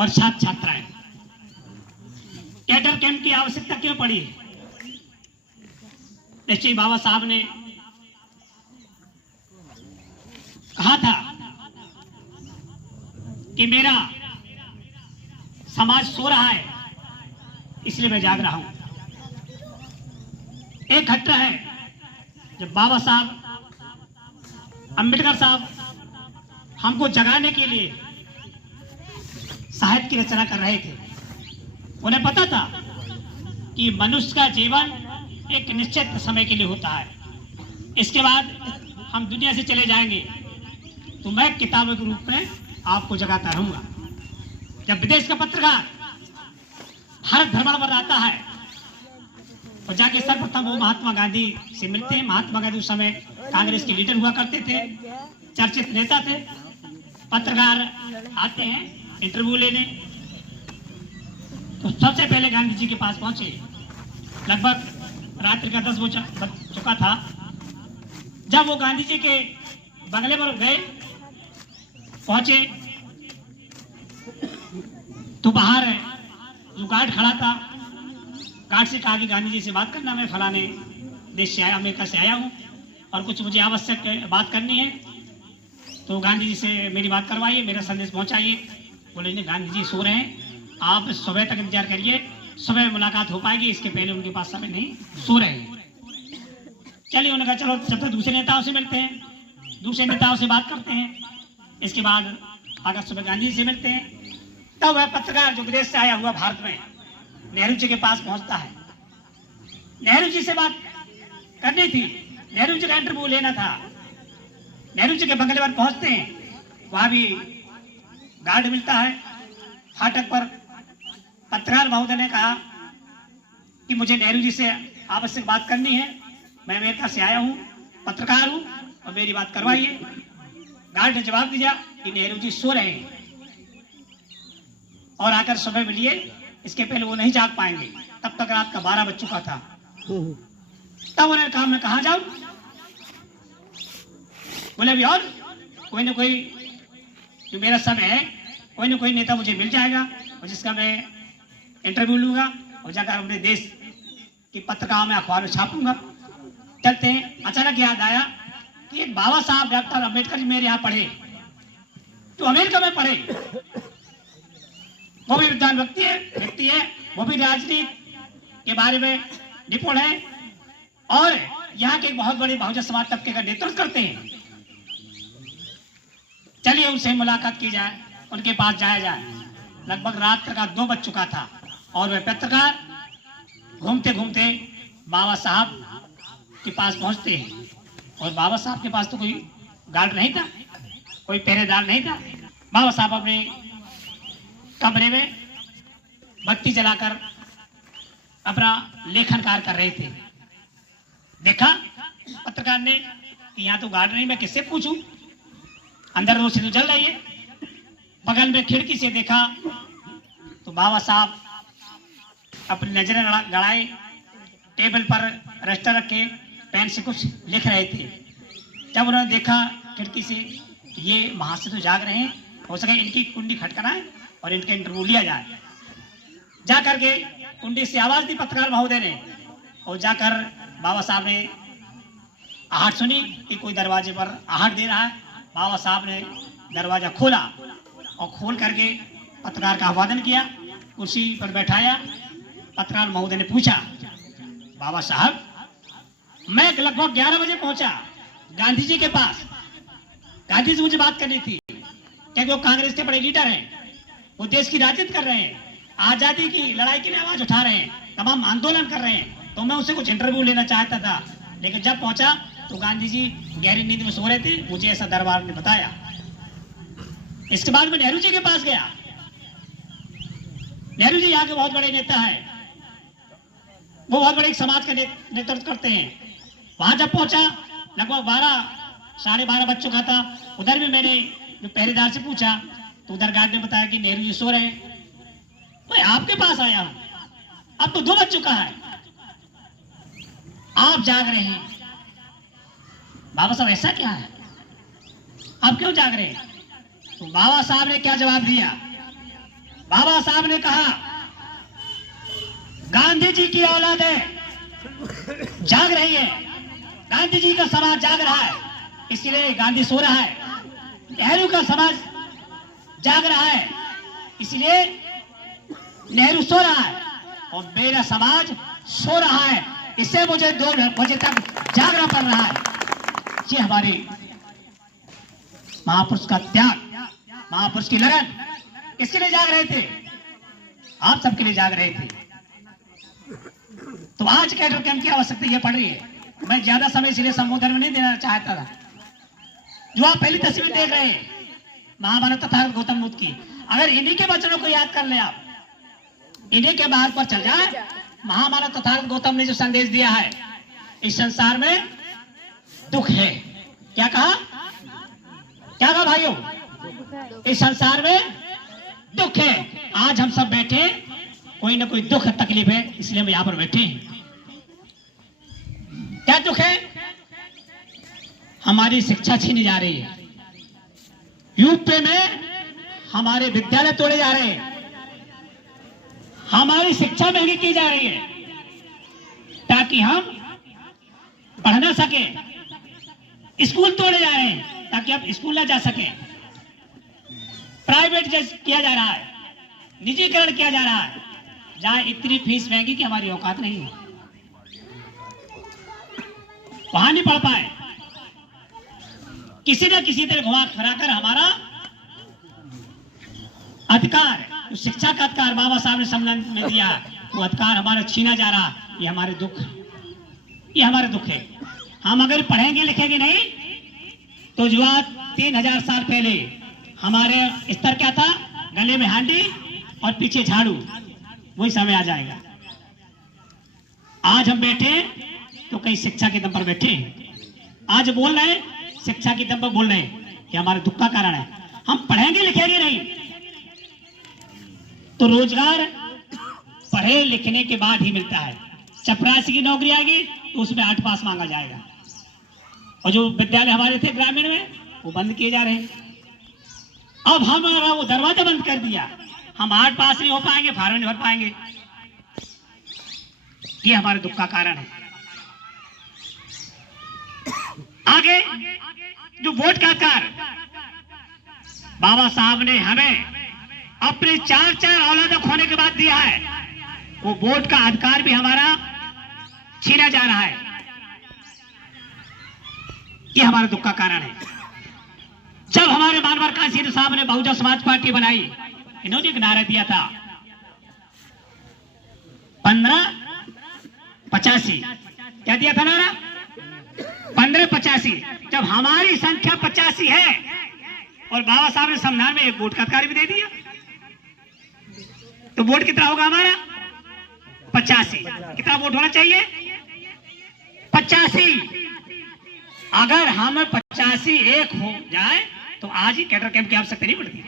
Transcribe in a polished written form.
और छात्र छात्राएं। कैडर कैंप की आवश्यकता क्यों पड़ी? देखिए, बाबा साहब ने कहा था कि मेरा समाज सो रहा है, इसलिए मैं जाग रहा हूं। एक घटना है जब बाबा साहब अंबेडकर साहब हमको जगाने के लिए साहित्य की रचना कर रहे थे। उन्हें पता था कि मनुष्य का जीवन एक निश्चित समय के लिए होता है, इसके बाद हम दुनिया से चले जाएंगे, तो मैं किताबों के रूप में आपको जगाता रहूंगा। जब विदेश का पत्रकार भारत भ्रमण पर आता है और जाके सर्वप्रथम वो महात्मा गांधी से मिलते हैं। महात्मा गांधी उस समय कांग्रेस के लीडर हुआ करते थे, चर्चित नेता थे। पत्रकार आते हैं इंटरव्यू लेने, तो सबसे पहले गांधी जी के पास पहुंचे। लगभग रात्रि का 10 बज चुका था। जब वो गांधी जी के बंगले पर गए, पहुंचे, तो बाहर जो गार्ड खड़ा था, गार्ड से कहा कि गांधी जी से बात करना, मैं फलाने देश से आया, अमेरिका से आया हूँ और कुछ मुझे आवश्यक बात करनी है, तो गांधी जी से मेरी बात करवाइए, मेरा संदेश पहुंचाइए। बोले नहीं, गांधी जी सो रहे हैं, आप सुबह तक इंतजार करिए, सुबह मुलाकात हो पाएगी, इसके पहले उनके पास समय नहीं, सो रहे हैं। चलिए, उन्होंने कहा चलो जब तक दूसरे नेताओं से मिलते हैं, दूसरे नेताओं से बात करते हैं, इसके बाद अगर सुबह गांधी जी से मिलते हैं। तब वह पत्रकार जो विदेश से आया हुआ भारत में नेहरू जी के पास पहुंचता है। नेहरू जी से बात करनी थी, नेहरू जी का इंटरव्यू लेना था। नेहरू जी के बंगले पर पहुंचते हैं, वहां भी गार्ड मिलता है। फाटक पर पत्रकार महोदय ने कहा कि मुझे नेहरू जी से आवश्यक बात करनी है, मैं अमेरिका से आया हूं, पत्रकार हूं और मेरी बात करवाइए। गार्ड ने जवाब दिया कि नेहरू जी सो रहे हैं और आकर सुबह मिलिए, इसके पहले वो नहीं जाग पाएंगे। तब तक रात का 12 बज चुका था। तब उन्होंने कहा मैं कहाँ जाऊं? बोले अभी और कोई ना कोई, जो मेरा समय है, कोई ना कोई नेता मुझे मिल जाएगा और जिसका मैं इंटरव्यू लूंगा और जाकर अपने देश की पत्रिकाओं में, अखबार में छापूंगा। चलते हैं। अचानक याद आया कि एक बाबा साहब डॉक्टर अम्बेडकर जी मेरे यहाँ पढ़े, तो अमेरिका में पढ़े, वो भी विद्वान व्यक्ति है, वो भी राजनीति के बारे में निपुण है और यहाँ के बहुत बड़े बहुजन समाज तबके का नेतृत्व करते हैं। चलिए उनसे मुलाकात की जाए, उनके पास जाया जाए। लगभग रात का 2 बज चुका था और वह पत्रकार घूमते घूमते बाबा साहब के पास पहुंचते हैं। और बाबा साहब के पास तो कोई गार्ड नहीं था, कोई पहरेदार नहीं था। बाबा साहब अपने कमरे में बत्ती जलाकर अपना लेखन कार्य कर रहे थे। देखा पत्रकार ने कि यहाँ तो गार्ड नहीं, मैं किससे पूछूं, अंदर रोशनी तो जल रही है। बगल में खिड़की से देखा तो बाबा साहब अपनी नजरें गड़ाए, टेबल पर रजिस्टर रखे, पेन से कुछ लिख रहे थे। जब उन्होंने देखा खिड़की से, ये महाशय तो जाग रहे हैं, हो सके इनकी कुंडी खटखटाए और इनका इंटरव्यू लिया जाए। जाकर के कुंडी से आवाज दी पत्रकार महोदय ने, और जाकर बाबा साहब ने आहट सुनी कि कोई दरवाजे पर आहट दे रहा है। बाबा साहब ने दरवाजा खोला और खोल करके पत्रकार का अभिवादन किया, कुर्सी पर बैठाया। पत्रकार महोदय ने पूछा, बाबा साहब मैं लगभग 11 बजे पहुंचा गांधी जी के पास, गांधी जी मुझे बात करनी थी, क्योंकि वो कांग्रेस के बड़े लीडर हैं, वो देश की राजनीति कर रहे हैं, आजादी की लड़ाई के लिए आवाज उठा रहे हैं, तमाम आंदोलन कर रहे हैं, तो मैं उससे कुछ इंटरव्यू लेना चाहता था। लेकिन जब पहुंचा तो गांधी जी गहरी नींद में सो रहे थे, मुझे ऐसा दरबार ने बताया। इसके बाद मैं नेहरू जी के पास गया। नेहरू जी यहाँ के बहुत बड़े नेता हैं, वो बहुत बड़े समाज का नेतृत्व करते हैं। वहां जब पहुंचा लगभग 12 साढ़े 12 बज चुका था। उधर भी मैंने जो पहरेदार से पूछा तो उधर गार्ड ने बताया कि नेहरू जी सो रहे हैं। मैं आपके पास आया हूं, अब तो 2 बज चुका है, आप जाग रहे हैं। बाबा साहब ऐसा क्या है, आप क्यों जाग रहे हैं? तो बाबा साहब ने क्या जवाब दिया, बाबा साहब ने कहा गांधी जी की औलाद है, जाग रही है, गांधी जी का समाज जाग रहा है, इसलिए गांधी सो रहा है। नेहरू का समाज जाग रहा है, इसलिए नेहरू सो रहा है, और मेरा समाज सो रहा है, इससे मुझे 2 बजे तक जागना पड़ रहा है। ये हमारे महापुरुष का त्याग, महापुरुष की लगन किसके लिए जाग रहे थे? आप सबके लिए जाग रहे थे। तो आज कैडर कैंप की आवश्यकता ये पड़ रही है। मैं ज्यादा समय इसलिए संबोधन में नहीं देना चाहता था। जो आप पहली तस्वीर देख रहे हैं महामानव तथागत गौतम बुद्ध की, अगर इन्हीं के वचनों को याद कर ले, आप इन्हीं के मार्ग पर चल जाए। महामानव तथागत गौतम ने जो संदेश दिया है, इस संसार में दुख है। क्या कहा? क्या कहा भाइयों? इस संसार में दुख है। आज हम सब बैठे, कोई ना कोई दुख तकलीफ है, इसलिए हम यहां पर बैठे हैं। क्या दुख है? हमारी शिक्षा छीनी जा रही है। यूपी में हमारे विद्यालय तोड़े जा रहे हैं, हमारी शिक्षा महंगी की जा रही है ताकि हम पढ़ ना सके। स्कूल तोड़े जा रहे हैं ताकि आप स्कूल ना जा सके। प्राइवेट किया जा रहा है, निजीकरण किया जा रहा है, जहां इतनी फीस महंगी कि हमारी औकात नहीं है, वहां नहीं पढ़ पाए। किसी न किसी तरह घुमा फिरा कर हमारा अधिकार, शिक्षा का अधिकार बाबा साहब ने संविधान में दिया, वो अधिकार हमारा छीना जा रहा। ये हमारे दुख, ये हमारे दुख है। हम अगर पढ़ेंगे लिखेंगे नहीं तो जो आज 3000 साल पहले हमारे स्तर क्या था, गले में हांडी और पीछे झाड़ू, वही समय आ जाएगा। आज हम बैठे तो कहीं शिक्षा के दम पर बैठे, आज बोल रहे हैं शिक्षा के दम पर बोल रहे हैं, ये हमारे दुख का कारण है। हम पढ़ेंगे लिखेंगे नहीं तो रोजगार पढ़े लिखने के बाद ही मिलता है। चपरासी की नौकरी आएगी तो उसमें 8 पास मांगा जाएगा, और जो विद्यालय हमारे थे ग्रामीण में वो बंद किए जा रहे हैं। अब हमारा वो दरवाजा बंद कर दिया, हम 8 पास नहीं हो पाएंगे, फार्म नहीं भर पाएंगे। ये हमारे दुख का कारण है। आगे जो वोट का अधिकार बाबा साहब ने हमें अपने 4 औलाद खोने के बाद दिया है, वो वोट का अधिकार भी हमारा छीना जा रहा है। ये हमारे दुख का कारण है। जब हमारे मानवर काशी साहब ने बहुजन समाज पार्टी बनाई, इन्होंने एक नारा दिया था 1585। क्या दिया था नारा? 1585। जब हमारी संख्या 85 है और बाबा साहब ने संविधान में एक वोट का अधिकार भी दे दिया, तो वोट कितना होगा हमारा? 85। कितना वोट होना चाहिए? 85। अगर हम 85 एक हो जाए तो आज ही कैडर कैंप की आवश्यकता नहीं पड़ती।